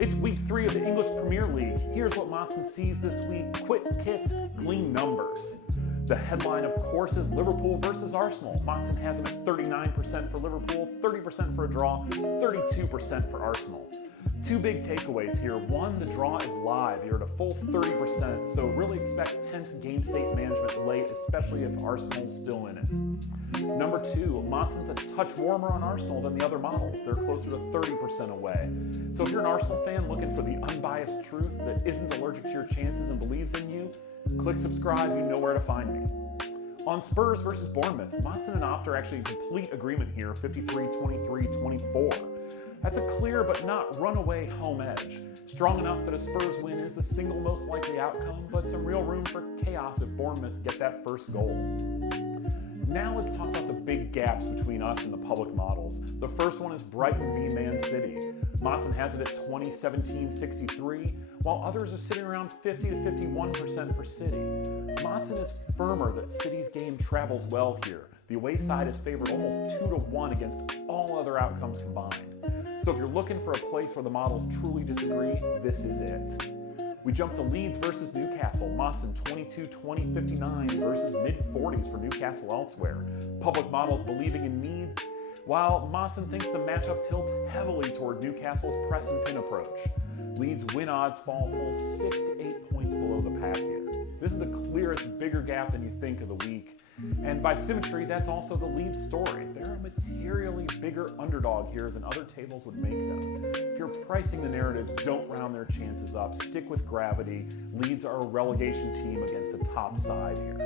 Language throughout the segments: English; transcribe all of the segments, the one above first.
It's week 3 of the English Premier League. Here's what MOTSON sees this week. Quick kits, clean numbers. The headline, of course, is Liverpool versus Arsenal. MOTSON has them at 39% for Liverpool, 30% for a draw, 32% for Arsenal. Two big takeaways here. One, the draw is live. You're at a full 30%, so really expect tense game state management late, especially if Arsenal's still in it. Number two, MOTSON's a touch warmer on Arsenal than the other models. They're closer to 30% away. So if you're an Arsenal fan looking for the unbiased truth that isn't allergic to your chances and believes in you, click subscribe, you know where to find me. On Spurs versus Bournemouth, MOTSON and Opta are actually in complete agreement here, 53-23-24. That's a clear but not runaway home edge. Strong enough that a Spurs win is the single most likely outcome, but some real room for chaos if Bournemouth get that first goal. Now let's talk about the big gaps between us and the public models. The first one is Brighton v Man City. MOTSON has it at 20-17-63, while others are sitting around 50 to 51% for City. MOTSON is firmer that City's game travels well here. The away side is favored almost 2-1 against all other outcomes combined. So if you're looking for a place where the models truly disagree, this is it. We jump to Leeds versus Newcastle. MOTSON 22-20-59 versus mid-40s for Newcastle elsewhere. Public models believing in need, while MOTSON thinks the matchup tilts heavily toward Newcastle's press and pin approach. Leeds win odds fall full 6 to 8 points below the pack here. This is the clearest, bigger gap than you think of the week. And by symmetry, that's also the Leeds story. They're a materially bigger underdog here than other tables would make them. If you're pricing the narratives, don't round their chances up. Stick with gravity. Leeds are a relegation team against the top side here.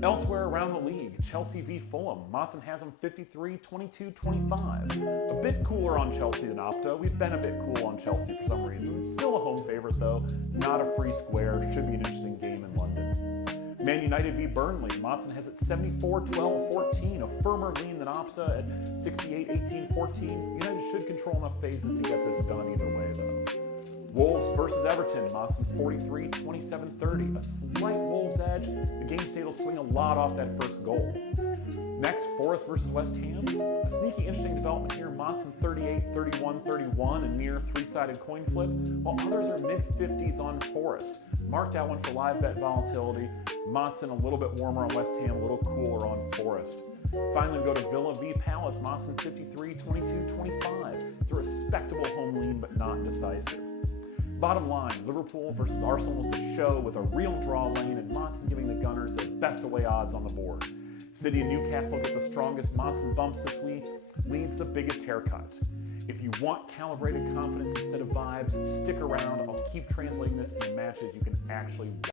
Elsewhere around the league, Chelsea v Fulham. MOTSON has them 53-22-25. A bit cooler on Chelsea than Opta. We've been a bit cool on Chelsea for some reason. Still a home favorite though. Not a free square. Should be an interesting game in London. Man United v Burnley. MOTSON has it 74-12-14. A firmer lean than Opta at 68-18-14. United should control enough phases to get this done either way though. Wolves versus Everton. MOTSON 43-27-30. A slight Wolves edge. The game state will swing a lot off that first goal. Next, Forest versus West Ham. A sneaky interesting development here. MOTSON 38-31-31, a near three-sided coin flip, while others are mid-50s on Forest. Mark that one for live bet volatility. MOTSON a little bit warmer on West Ham, a little cooler on Forest. Finally, we go to Villa v Palace. MOTSON 53-22-25. It's a respectable home lean, but not decisive. Bottom line, Liverpool versus Arsenal was the show with a real draw lane and MOTSON giving the Gunners their best away odds on the board. City and Newcastle get the strongest MOTSON bumps this week, Leeds the biggest haircut. If you want calibrated confidence instead of vibes, stick around. I'll keep translating this into matches you can actually watch.